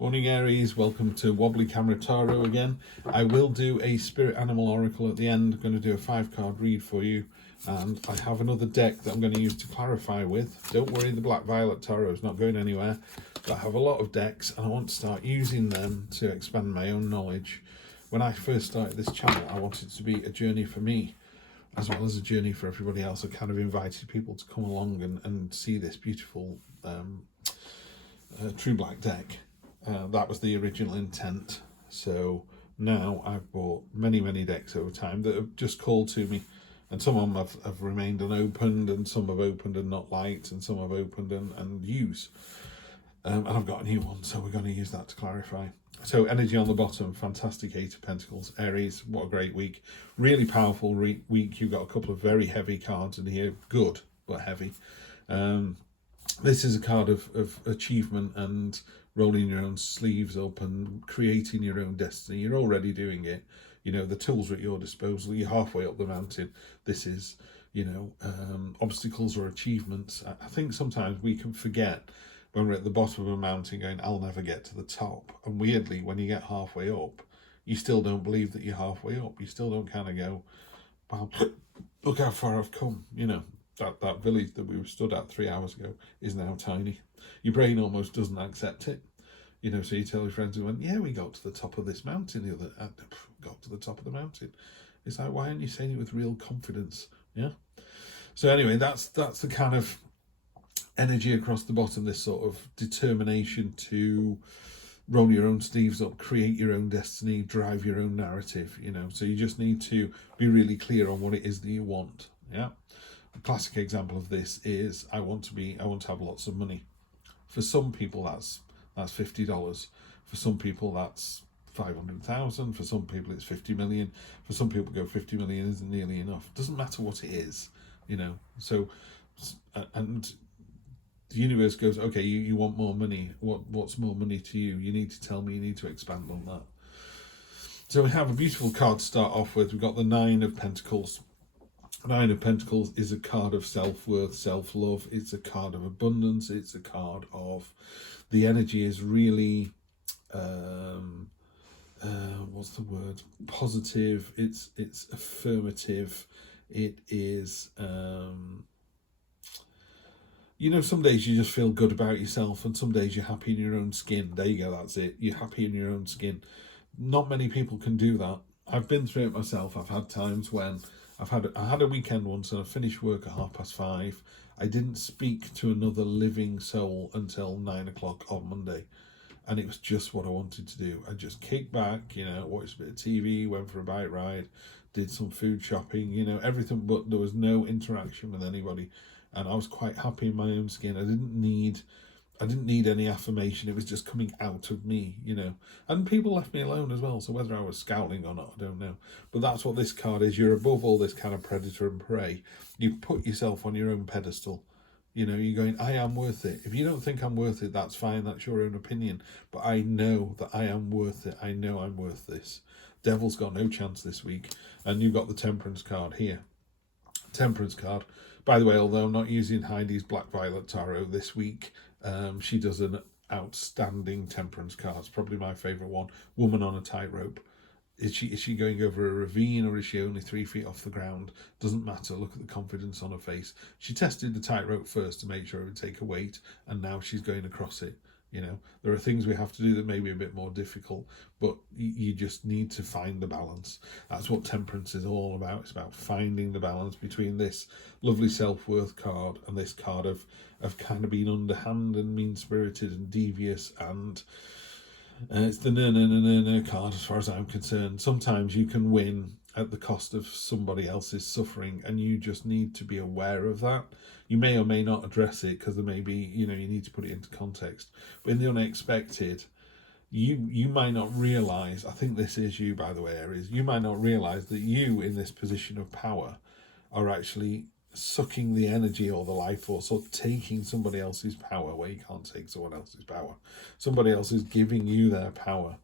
Morning Aries, welcome to Wobbly Camera Tarot again. I will do a Spirit Animal Oracle at the end. I'm going to do a 5-card read for you, and I have another deck that I'm going to use to clarify with. Don't worry, the Black Violet Tarot is not going anywhere, but I have a lot of decks and I want to start using them to expand my own knowledge. When I first started this channel, I wanted it to be a journey for me as well as a journey for everybody else. I kind of invited people to come along and see this beautiful True Black deck. That was the original intent. So now I've bought many decks over time that have just called to me, and some of them have remained unopened, and some have opened and not liked, and some have opened and used. And I've got a new one, so we're going to use that to clarify. So energy on the bottom, fantastic 8 of Pentacles. Aries, what a great week. Really powerful week. You've got a couple of very heavy cards in here. Good, but heavy. This is a card of achievement and rolling your own sleeves up and creating your own destiny. You're already doing it. You know, the tools are at your disposal. You're halfway up the mountain. This is, obstacles or achievements. I think sometimes we can forget when we're at the bottom of a mountain going, I'll never get to the top. And weirdly, when you get halfway up, you still don't believe that you're halfway up. You still don't kind of go, well, look how far I've come. You know, that village that we were stood at 3 hours ago is now tiny. Your brain almost doesn't accept it. You know, so you tell your friends who went, yeah, we got to the top of this mountain the other, got to the top of the mountain. It's like, why aren't you saying it with real confidence? Yeah. So anyway, that's the kind of energy across the bottom, this sort of determination to roll your own sleeves up, create your own destiny, drive your own narrative, you know. So you just need to be really clear on what it is that you want. Yeah. A classic example of this is I want to have lots of money. For some people that's $50. For some people that's 500,000. For some people it's 50 million. For some people go 50 million isn't nearly enough. Doesn't matter what it is, you know. So, and the universe goes, okay, you want more money. What's more money to you? You need to tell me. You need to expand on that. So we have a beautiful card to start off with. We've got the 9 of Pentacles. 9 of Pentacles is a card of self-worth, self-love. It's a card of abundance. It's a card of the energy is really, what's the word? Positive. It's affirmative. It is, some days you just feel good about yourself, and some days you're happy in your own skin. There you go. That's it. You're happy in your own skin. Not many people can do that. I've been through it myself. I've had times when I had a weekend once and I finished work at 5:30. I didn't speak to another living soul until 9 o'clock on Monday. And it was just what I wanted to do. I just kicked back, watched a bit of TV, went for a bike ride, did some food shopping, everything, but there was no interaction with anybody. And I was quite happy in my own skin. I didn't need any affirmation. It was just coming out of me, And people left me alone as well. So whether I was scowling or not, I don't know. But that's what this card is. You're above all this kind of predator and prey. You put yourself on your own pedestal. You're going, I am worth it. If you don't think I'm worth it, that's fine. That's your own opinion. But I know that I am worth it. I know I'm worth this. Devil's got no chance this week. And you've got the Temperance card here. Temperance card. By the way, although I'm not using Heidi's Black Violet Tarot this week, she does an outstanding Temperance card. It's probably my favourite one. Woman on a tightrope. Is she going over a ravine, or is she only 3 feet off the ground? Doesn't matter. Look at the confidence on her face. She tested the tightrope first to make sure it would take a weight, and now she's going across it. There are things we have to do that may be a bit more difficult, but you just need to find the balance. That's what Temperance is all about. It's about finding the balance between this lovely self-worth card and this card of kind of being underhand and mean-spirited and devious, and it's the no card as far as I'm concerned. Sometimes you can win at the cost of somebody else's suffering, and you just need to be aware of that. You may or may not address it because there may be, you need to put it into context. But in the unexpected, you might not realise, I think this is you, by the way, Aries, you might not realise that you in this position of power are actually sucking the energy or the life force, or taking somebody else's power where you can't take someone else's power. Somebody else is giving you their power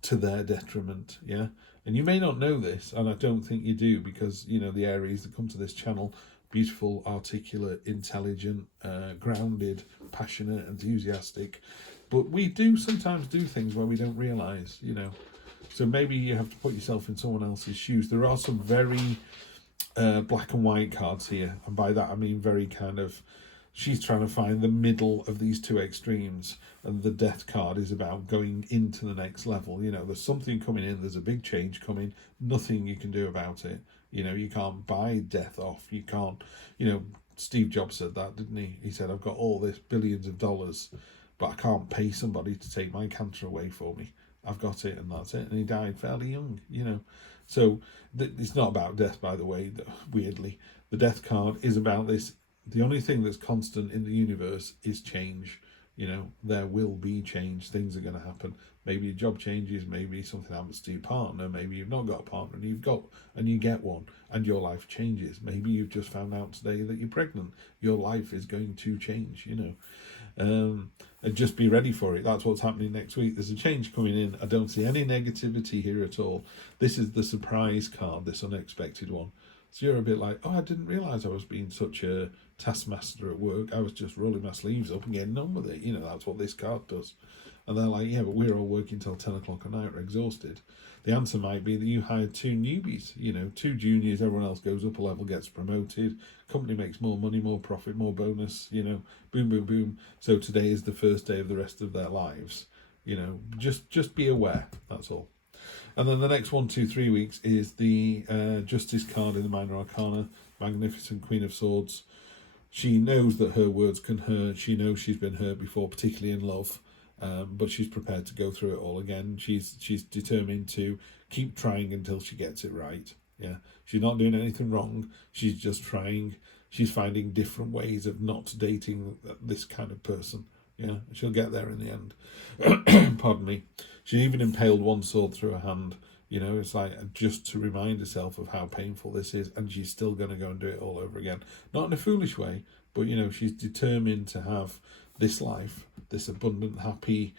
to their detriment, yeah? And you may not know this, and I don't think you do, because, the Aries that come to this channel, beautiful, articulate, intelligent, grounded, passionate, enthusiastic, But we do sometimes do things where we don't realise, you know. So maybe you have to put yourself in someone else's shoes. There are some very black and white cards here, and by that I mean very kind of, she's trying to find the middle of these two extremes, and the death card is about going into the next level. You know, there's something coming in, there's a big change coming, nothing you can do about it. You know, you can't buy death off, you can't, you know, Steve Jobs said that, didn't he? He said, I've got all this billions of dollars, but I can't pay somebody to take my cancer away for me. I've got it and that's it. And he died fairly young, you know. So it's not about death, by the way, weirdly. The death card is about this. The only thing that's constant in the universe is change. You know, there will be change. Things are going to happen. Maybe your job changes. Maybe something happens to your partner. Maybe you've not got a partner and you get one, and your life changes. Maybe you've just found out today that you're pregnant. Your life is going to change, you know. And just be ready for it. That's what's happening next week. There's a change coming in. I don't see any negativity here at all. This is the surprise card, this unexpected one. So you're a bit like, oh, I didn't realise I was being such a taskmaster at work. I was just rolling my sleeves up and getting on with it. You know, that's what this card does. And they're like, yeah, but we're all working till 10 o'clock at night. We're exhausted. The answer might be that you hired 2 newbies, you know, 2 juniors, everyone else goes up a level, gets promoted, company makes more money, more profit, more bonus, you know, boom, boom, boom. So today is the first day of the rest of their lives. You know, just be aware, that's all. And then the next 1, 2, 3 weeks is the Justice card in the Minor Arcana, Magnificent Queen of Swords. She knows that her words can hurt. She knows she's been hurt before, particularly in love. But she's prepared to go through it all again. She's determined to keep trying until she gets it right. Yeah, she's not doing anything wrong. She's just trying. She's finding different ways of not dating this kind of person. Yeah, she'll get there in the end. Pardon me. She even impaled one sword through her hand. You know, it's like just to remind herself of how painful this is, and she's still going to go and do it all over again. Not in a foolish way, but, you know, she's determined to have this life, this abundant, happy,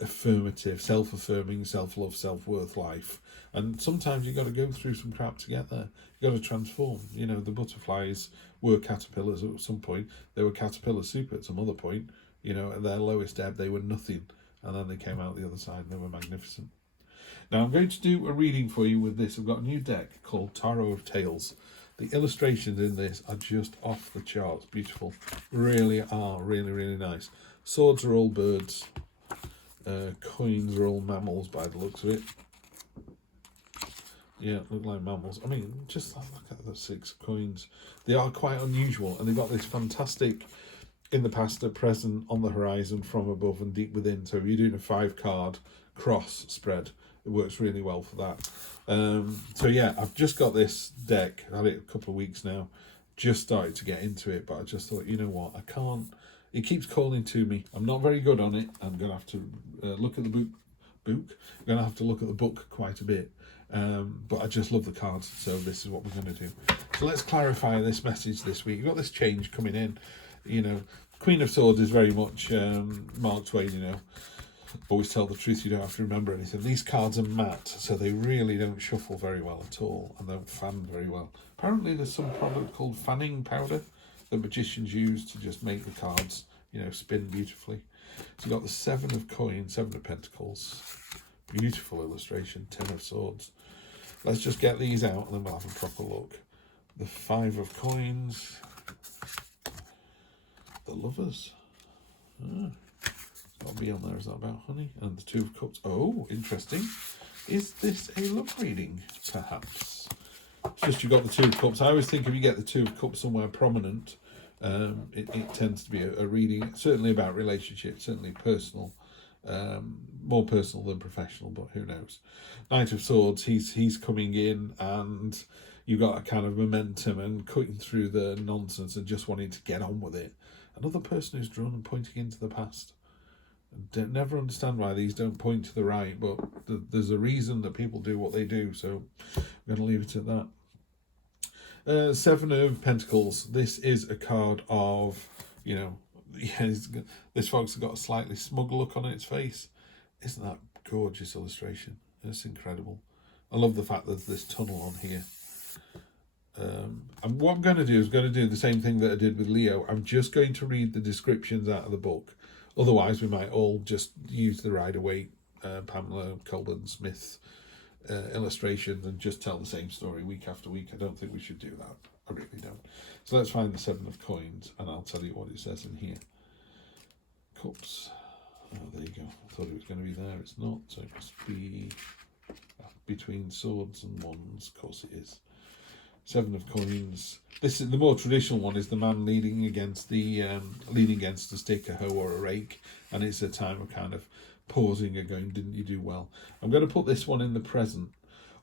affirmative, self-affirming, self-love, self-worth life. And sometimes you've got to go through some crap to get there. You've got to transform. You know, the butterflies were caterpillars at some point. They were caterpillar soup at some other point. You know, at their lowest ebb, they were nothing. And then they came out the other side and they were magnificent. Now, I'm going to do a reading for you with this. I've got a new deck called Tarot of Tales. The illustrations in this are just off the charts. Beautiful. Really are. Really, really nice. Swords are all birds. Coins are all mammals by the looks of it. Yeah, look like mammals. I mean, just look at the 6 coins. They are quite unusual, and they've got this fantastic in the past, at present, on the horizon, from above and deep within. So if you're doing a 5-card cross spread, it works really well for that. So yeah, I've just got this deck. I had it a couple of weeks now. Just started to get into it, but I just thought, you know what, I can't. It keeps calling to me. I'm not very good on it. I'm going to have to look at the book. I'm going to have to look at the book quite a bit. But I just love the cards, so this is what we're going to do. So let's clarify this message this week. You've got this change coming in. You know, Queen of Swords is very much Mark Twain, you know. Always tell the truth, you don't have to remember anything. These cards are matte, so they really don't shuffle very well at all, and don't fan very well. Apparently there's some product called fanning powder that magicians use to just make the cards, you know, spin beautifully. So you've got the 7 of coins, 7 of pentacles. Beautiful illustration, 10 of swords. Let's just get these out and then we'll have a proper look. The 5 of coins. The lovers. Got to be on there. Is that about honey? And the 2 of cups. Oh, interesting. Is this a love reading, perhaps? It's just you've got the 2 of cups. I always think if you get the 2 of cups somewhere prominent, it tends to be a reading, certainly about relationships, certainly personal, more personal than professional, but who knows. Knight of Swords, he's coming in, and you've got a kind of momentum and cutting through the nonsense and just wanting to get on with it. Another person who's drawn and pointing into the past. I never understand why these don't point to the right, but there's a reason that people do what they do, so I'm going to leave it at that. 7 of Pentacles. This is a card of, you know, yeah, this fox has got a slightly smug look on its face. Isn't that gorgeous illustration? It's incredible. I love the fact that there's this tunnel on here. And what I'm going to do is going to do the same thing that I did with Leo. I'm just going to read the descriptions out of the book. Otherwise, we might all just use the Rider-Waite, Pamela Colburn Smith illustrations and just tell the same story week after week. I don't think we should do that. I really don't. So let's find the 7 of coins, and I'll tell you what it says in here. Cups. Oh, there you go. I thought it was going to be there. It's not. So it must be between swords and wands. Of course it is. 7 of coins. This is the more traditional one. Is the man leaning against a stick, a hoe, or a rake, and it's a time of kind of pausing and going, "Didn't you do well?" I'm going to put this one in the present.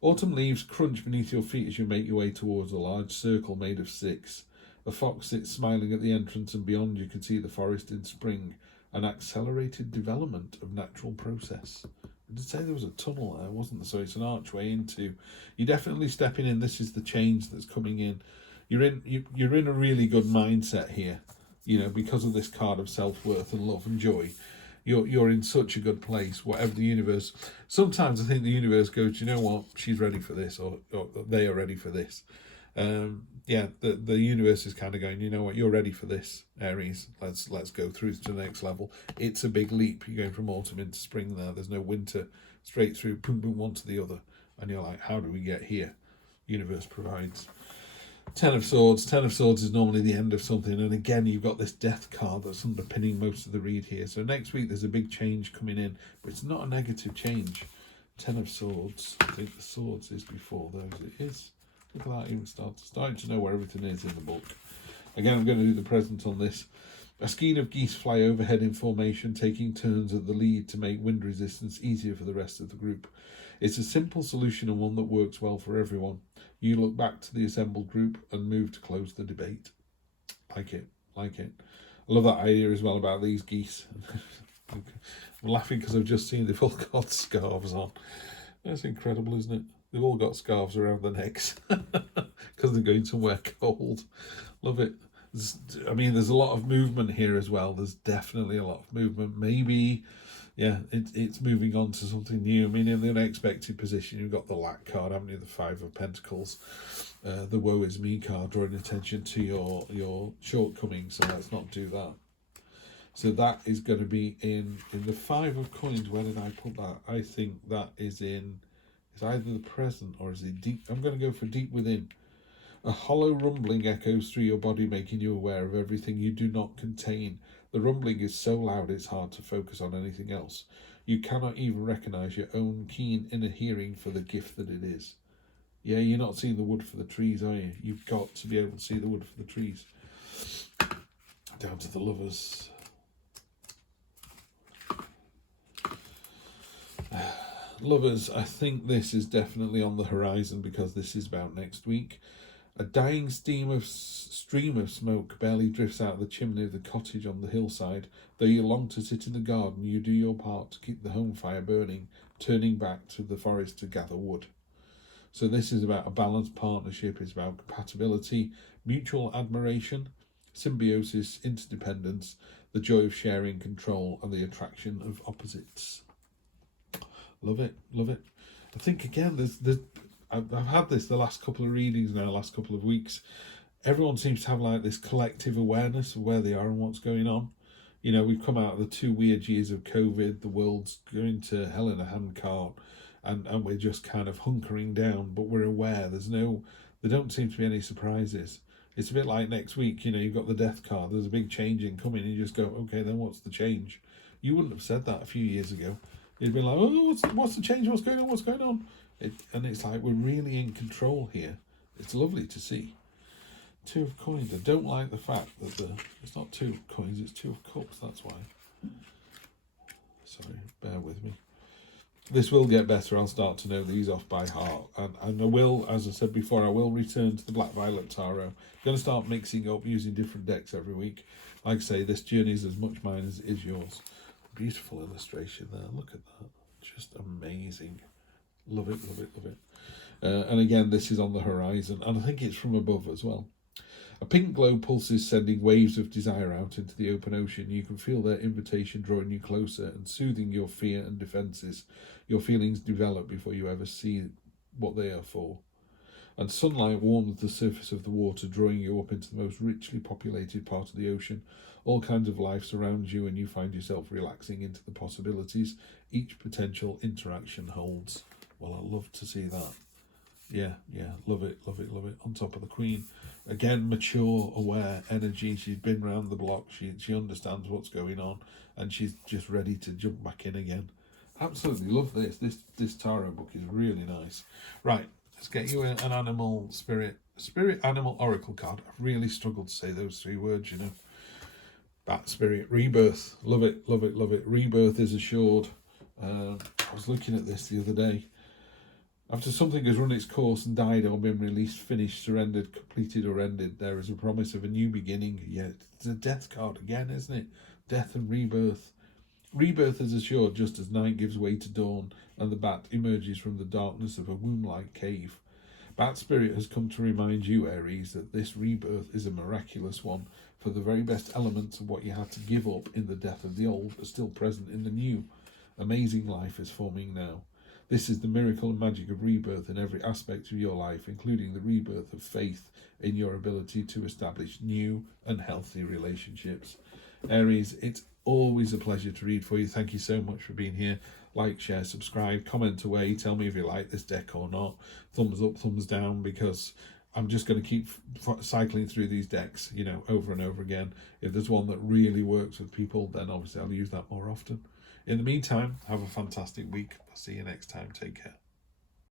Autumn leaves crunch beneath your feet as you make your way towards a large circle made of sticks. A fox sits smiling at the entrance, and beyond you can see the forest in spring, an accelerated development of natural process. I did say there was a tunnel there, wasn't there? So it's an archway into. You're definitely stepping in. This is the change that's coming in. You're in a really good mindset here, because of this card of self-worth and love and joy. You're in such a good place, whatever the universe. Sometimes I think the universe goes, you know what, she's ready for this, or they are ready for this. The universe is kind of going, you know what, you're ready for this, Aries. Let's go through to the next level. It's a big leap. You're going from autumn into spring there. There's no winter. Straight through, boom, boom, one to the other. And you're like, how do we get here? Universe provides. 10 of Swords. 10 of Swords is normally the end of something. And again, you've got this death card that's underpinning most of the read here. So next week, there's a big change coming in. But it's not a negative change. 10 of Swords. I think the Swords is before those. It is. Look at that, even starting to know where everything is in the book. Again, I'm going to do the present on this. A skein of geese fly overhead in formation, taking turns at the lead to make wind resistance easier for the rest of the group. It's a simple solution and one that works well for everyone. You look back to the assembled group and move to close the debate. Like it. I love that idea as well about these geese. I'm laughing because I've just seen they've all got scarves on. That's incredible, isn't it? They've all got scarves around their necks because they're going somewhere cold. Love it. There's a lot of movement here as well. There's definitely a lot of movement. Maybe, it's moving on to something new. In the unexpected position, you've got the lack card, haven't you? The 5 of Pentacles. The woe is me card, drawing attention to your shortcomings. So let's not do that. So that is going to be in the 5 of coins. Where did I put that? I think that is in... It's either the present or is it deep? I'm going to go for deep within. A hollow rumbling echoes through your body, making you aware of everything you do not contain. The rumbling is so loud it's hard to focus on anything else. You cannot even recognize your own keen inner hearing for the gift that it is. Yeah, you're not seeing the wood for the trees, are you? You've got to be able to see the wood for the trees. Down to the Lovers. Lovers, I think this is definitely on the horizon because this is about next week. A dying stream of smoke barely drifts out of the chimney of the cottage on the hillside. Though you long to sit in the garden, you do your part to keep the home fire burning, turning back to the forest to gather wood. So this is about a balanced partnership. It's about compatibility, mutual admiration, symbiosis, interdependence, the joy of sharing control, and the attraction of opposites. Love it. I think again, I've had this the last couple of readings now, last couple of weeks. Everyone seems to have like this collective awareness of where they are and what's going on. We've come out of the 2 weird years of COVID. The world's going to hell in a handcart, and we're just kind of hunkering down. But we're aware. There don't seem to be any surprises. It's a bit like next week. You've got the death card. There's a big change incoming, and you just go, okay, then what's the change? You wouldn't have said that a few years ago. You'd be like, oh, what's the change? What's going on? And it's like we're really in control here. It's lovely to see. 2 of coins. I don't like the fact that it's not 2 of coins, it's 2 of cups. That's why. Sorry, bear with me. This will get better. I'll start to know these off by heart. And I will, as I said before, I will return to the Black Violet Tarot. I'm going to start mixing up using different decks every week. Like I say, this journey is as much mine as it is yours. Beautiful illustration there. Look at that. Just amazing. Love it. And again, this is on the horizon. And I think it's from above as well. A pink glow pulses, sending waves of desire out into the open ocean. You can feel their invitation drawing you closer and soothing your fear and defences. Your feelings develop before you ever see what they are for. And sunlight warms the surface of the water, drawing you up into the most richly populated part of the ocean. All kinds of life surrounds you, and you find yourself relaxing into the possibilities each potential interaction holds. Well, I love to see that. Yeah, love it, love it, love it. On top of the Queen, again, mature, aware energy. She's been round the block. She understands what's going on, and she's just ready to jump back in again. Absolutely love this. This tarot book is really nice. Right, let's get you an animal spirit animal oracle card. I've really struggled to say those 3 words, you know. Bat spirit, rebirth. Love it, love it, love it. Rebirth is assured. I was looking at this the other day. After something has run its course and died or been released, finished, surrendered, completed or ended, there is a promise of a new beginning. Yeah, it's a death card again, isn't it? Death and rebirth. Rebirth is assured just as night gives way to dawn and the bat emerges from the darkness of a womb-like cave. Bat Spirit has come to remind you, Aries, that this rebirth is a miraculous one, for the very best elements of what you had to give up in the death of the old are still present in the new. Amazing life is forming now. This is the miracle and magic of rebirth in every aspect of your life, including the rebirth of faith in your ability to establish new and healthy relationships. Aries, it's always a pleasure to read for you. Thank you so much for being here. Like, share, subscribe, comment away. Tell me if you like this deck or not. Thumbs up, thumbs down, because I'm just going to keep cycling through these decks, you know, over and over again. If there's one that really works with people, then obviously I'll use that more often. In the meantime, have a fantastic week. I'll see you next time. Take care.